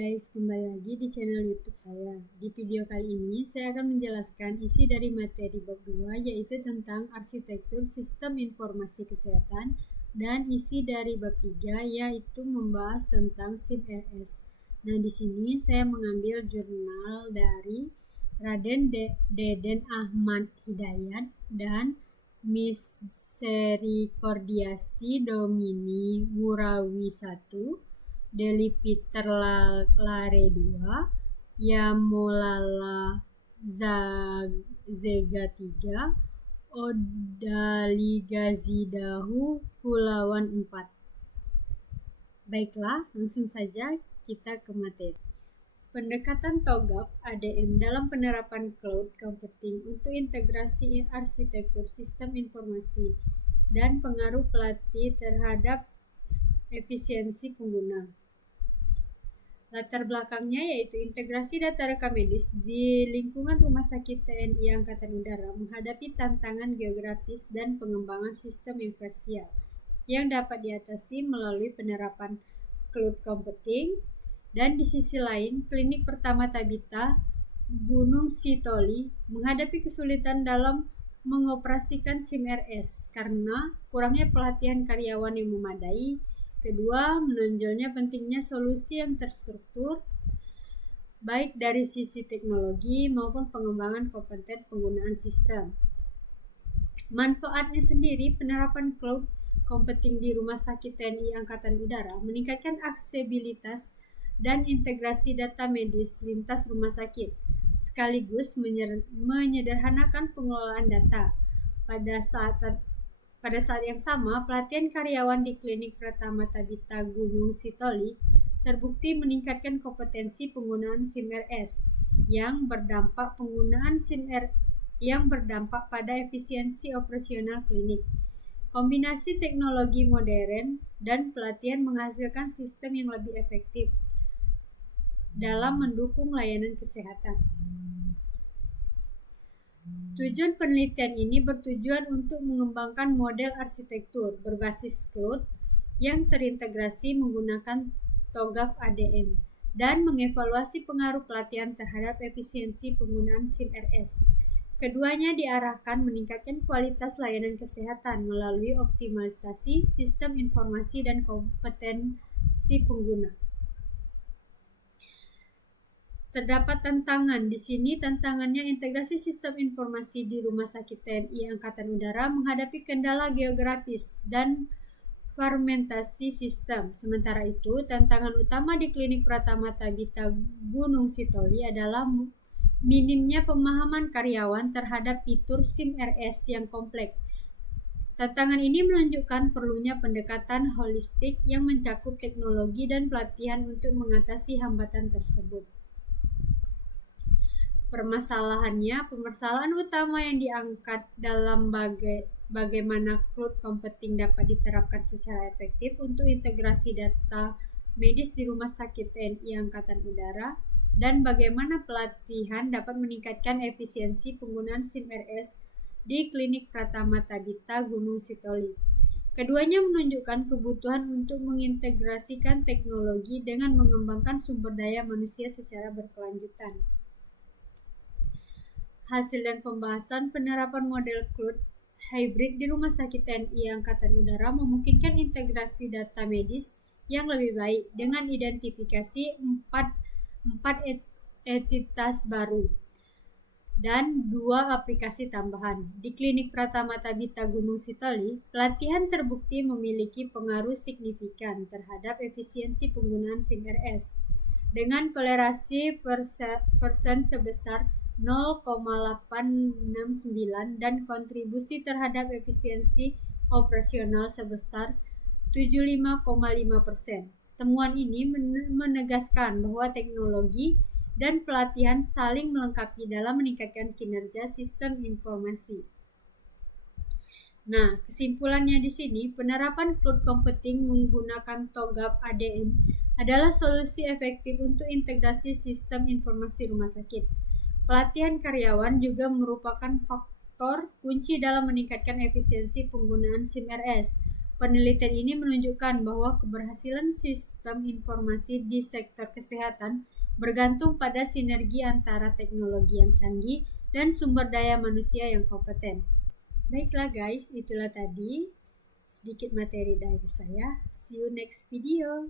guys, kembali lagi di channel YouTube saya. Di video kali ini saya akan menjelaskan isi dari materi bab 2 yaitu tentang arsitektur sistem informasi kesehatan dan isi dari bab 3 yaitu membahas tentang SIM-RS. Nah, di sini saya mengambil jurnal dari Raden Deden Ahmad Hidayat dan Misericordiasi Domini Wurawi 1, Deli Peter Lare 2, Yamolala Zega 3, Odaligazidahu Hulawan 4. Baiklah, langsung saja kita ke materi. Pendekatan TOGAF ADM dalam penerapan cloud computing untuk integrasi arsitektur sistem informasi dan pengaruh pelatih terhadap efisiensi pengguna. Latar belakangnya yaitu integrasi data rekam medis di lingkungan Rumah Sakit TNI Angkatan Udara menghadapi tantangan geografis dan pengembangan sistem inversial yang dapat diatasi melalui penerapan cloud computing. Dan di sisi lain, Klinik Pertama Tabita Gunung Sitoli menghadapi kesulitan dalam mengoperasikan SIM-RS karena kurangnya pelatihan karyawan yang memadai. Kedua, menonjolnya pentingnya solusi yang terstruktur baik dari sisi teknologi maupun pengembangan kompeten penggunaan sistem. Manfaatnya sendiri, penerapan cloud computing di Rumah Sakit TNI Angkatan Udara meningkatkan aksesibilitas dan integrasi data medis lintas rumah sakit, sekaligus menyederhanakan pengelolaan data. Pada saat yang sama, pelatihan karyawan di Klinik Pratama Tabita Gunung Sitoli terbukti meningkatkan kompetensi penggunaan SIM-RS yang berdampak pada efisiensi operasional klinik. Kombinasi teknologi modern dan pelatihan menghasilkan sistem yang lebih efektif dalam mendukung layanan kesehatan. Tujuan penelitian ini bertujuan untuk mengembangkan model arsitektur berbasis cloud yang terintegrasi menggunakan TOGAF ADM dan mengevaluasi pengaruh pelatihan terhadap efisiensi penggunaan SIM-RS. Keduanya diarahkan meningkatkan kualitas layanan kesehatan melalui optimalisasi sistem informasi dan kompetensi pengguna. Terdapat tantangan di sini. Tantangannya integrasi sistem informasi di Rumah Sakit TNI Angkatan Udara menghadapi kendala geografis dan fragmentasi sistem. Sementara itu, tantangan utama di Klinik Pratama Tabita Gunung Sitoli adalah minimnya pemahaman karyawan terhadap fitur SIM-RS yang kompleks. Tantangan ini menunjukkan perlunya pendekatan holistik yang mencakup teknologi dan pelatihan untuk mengatasi hambatan tersebut. Permasalahan utama yang diangkat dalam bagaimana cloud computing dapat diterapkan secara efektif untuk integrasi data medis di Rumah Sakit TNI Angkatan Udara dan bagaimana pelatihan dapat meningkatkan efisiensi penggunaan SIM-RS di Klinik Pratama Tabita Gunung Sitoli. Keduanya menunjukkan kebutuhan untuk mengintegrasikan teknologi dengan mengembangkan sumber daya manusia secara berkelanjutan. Hasil dan pembahasan penerapan model cloud hybrid di Rumah Sakit TNI Angkatan Udara memungkinkan integrasi data medis yang lebih baik dengan identifikasi empat entitas baru dan 2 aplikasi tambahan. Di Klinik Pratama Tabita Gunung Sitoli, pelatihan terbukti memiliki pengaruh signifikan terhadap efisiensi penggunaan SIM-RS dengan kolerasi persen sebesar 0,869 dan kontribusi terhadap efisiensi operasional sebesar 75,5%. Temuan ini menegaskan bahwa teknologi dan pelatihan saling melengkapi dalam meningkatkan kinerja sistem informasi. Nah, kesimpulannya di sini, penerapan cloud computing menggunakan TOGAF ADM adalah solusi efektif untuk integrasi sistem informasi rumah sakit. Pelatihan karyawan juga merupakan faktor kunci dalam meningkatkan efisiensi penggunaan SIM-RS. Penelitian ini menunjukkan bahwa keberhasilan sistem informasi di sektor kesehatan bergantung pada sinergi antara teknologi yang canggih dan sumber daya manusia yang kompeten. Baiklah guys, itulah tadi sedikit materi dari saya. See you next video.